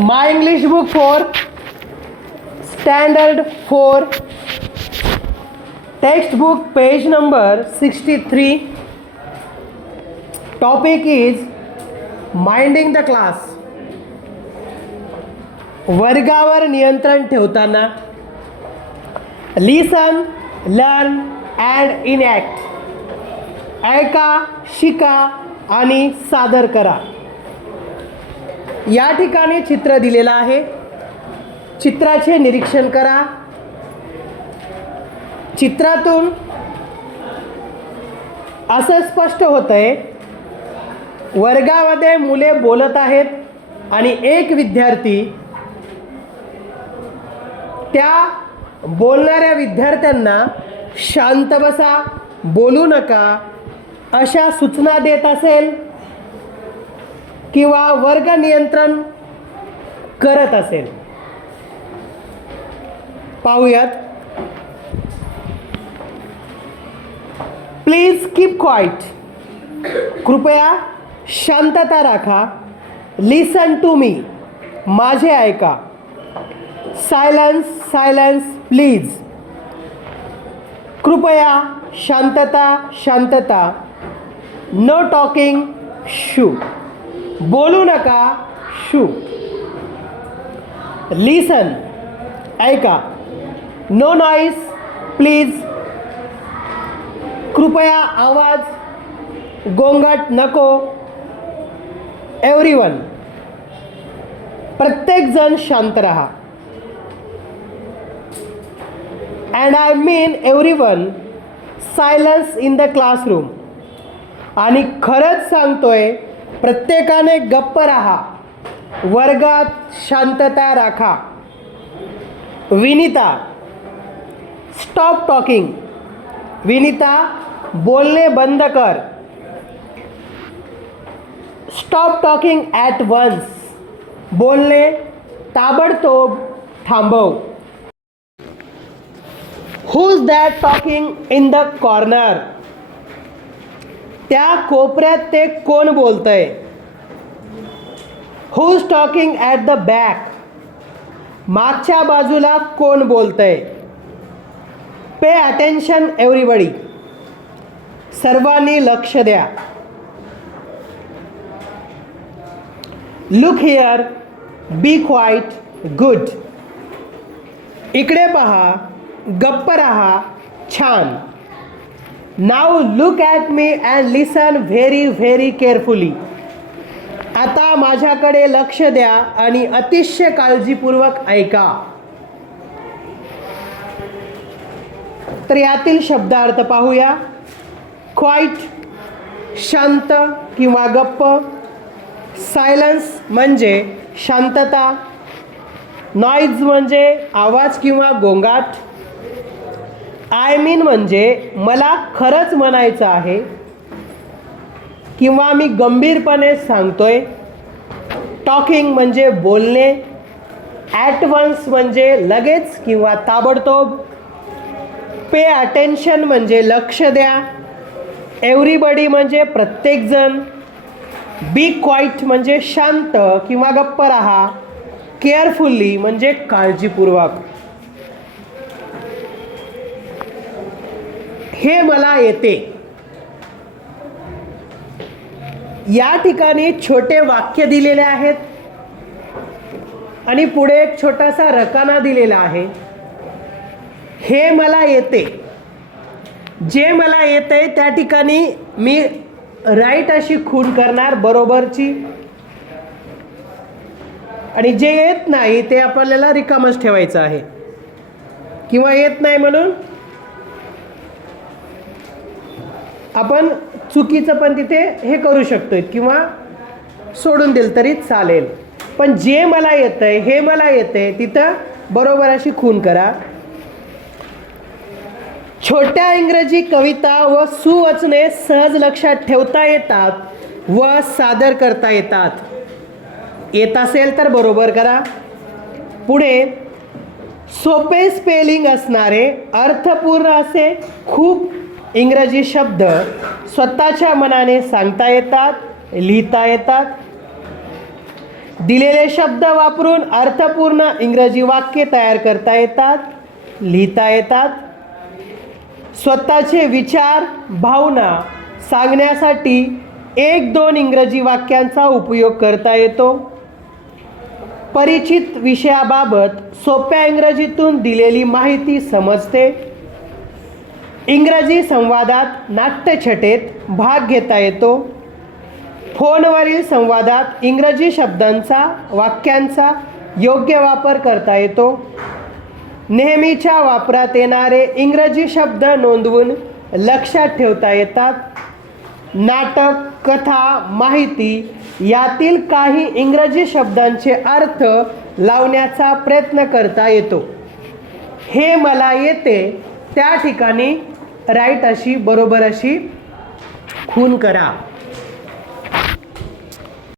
My English book for Standard 4, textbook page number 63. Topic is minding the class. वर्गावर नियंत्रण ठेवताना लिसन, learn and enact. ऐका, शिका आणि सादर करा. या ठिकाणी चित्र दिलेलं आहे. चित्राचे निरीक्षण करा. चित्रातून असं स्पष्ट होतंय वर्गामध्ये मुले बोलत आहेत आणि एक विद्यार्थी त्या बोलणाऱ्या विद्यार्थ्यांना शांत बसा, बोलू नका अशा सूचना देत असेल किंवा वर्ग नियंत्रण करत असेल. पाहूयात. Please keep quiet. कृपया शांतता राखा. Listen to me. माझे ऐका. Silence, silence please. कृपया शांतता, शांतता. No talking, shh. बोलू नका, शू. लिसन, ऐका. No noise please. कृपया आवाज, गोंगाट नको. एव्हरीवन, प्रत्येकजण शांत रहा. And I mean everyone, silence in the classroom. आणि खरंच सांगतोय, प्रत्येकाने गप्प राहा. वर्गात शांतता राखा. Vinita, stop talking. विनिता, बोलणे बंद कर. Stop talking at once. बोलणे ताबडतोब थांबव. Who's that talking in the corner. त्या कोपऱ्यात ते कोण बोलतंय. Who's talking at the back. मागच्या बाजूला कोण बोलतंय. Pay attention everybody. सर्वांनी लक्ष द्या. Look here, be quiet, good. इकडे पहा, गप्प रहा, छान. Now look at me and listen very very carefully. आता माझ्याकडे लक्ष द्या आणि अतिशय काळजीपूर्वक ऐका. तर यातील शब्दार्थ पाहूया. क्वाईट, शांत किंवा गप्प. सायलन्स म्हणजे शांतता. नॉईज म्हणजे आवाज किंवा गोंगाट. आय मीन म्हणजे मला खरंच म्हणायचं आहे किंवा मी गंभीरपणे सांगतोय. टॉकिंग म्हणजे बोलणे. ॲट वन्स म्हणजे लगेच किंवा ताबडतोब. पे अटेन्शन म्हणजे लक्ष द्या. एव्हरीबडी म्हणजे प्रत्येकजण. बी क्वाईट म्हणजे शांत किंवा गप्प राहा. केअरफुली म्हणजे काळजीपूर्वक. हे मला येते. या ठिकाणी छोटे वाक्य दिलेले आहेत आणि पुढे एक छोटासा रकाना दिलेला आहे. हे मला येते. जे मला येते त्या ठिकाणी मी राईट अशी खूण करणार, बरोबरची. आणि जे येत नाही ते आपल्याला रिकामच ठेवायचं आहे किंवा येत नाही म्हणून आपण चुकीचं पण तिथे हे करू शकतोय किंवा सोडून दिलं तरी चालेल. पण जे मला येतंय, हे मला येतंय, तिथं बरोबर अशी खूण करा. छोट्या इंग्रजी कविता व सुवचने सहज लक्षात ठेवता येतात व सादर करता येतात. येत असेल तर बरोबर करा. पुढे सोपे स्पेलिंग असणारे, अर्थपूर्ण असे खूप इंग्रजी शब्द स्वतःच्या मनाने सांगता येतात, लिहिता येतात. दिलेले शब्द वापरून अर्थपूर्ण इंग्रजी वाक्ये तयार करता येतात, लिहिता येतात. स्वतःचे विचार, भावना सांगण्यासाठी 1-2 इंग्रजी वाक्यांचा उपयोग करता येतो. परिचित विषयाबाबत सोप्या इंग्रजीतून दिलेली माहिती समजते. इंग्रजी संवादात नाट्यछटेत भाग घेता येतो. फोनवरील संवादात इंग्रजी शब्दांचा, वाक्यांचा योग्य वापर करता येतो. नेहमीच्या वापरात येणारे इंग्रजी शब्द नोंदवून लक्षात ठेवता येतात. नाटक, कथा, माहिती यातील काही इंग्रजी शब्दांचे अर्थ लावण्याचा प्रयत्न करता येतो. हे मला येते त्या ठिकाणी राईट अशी, बरोबर अशी खूण करा.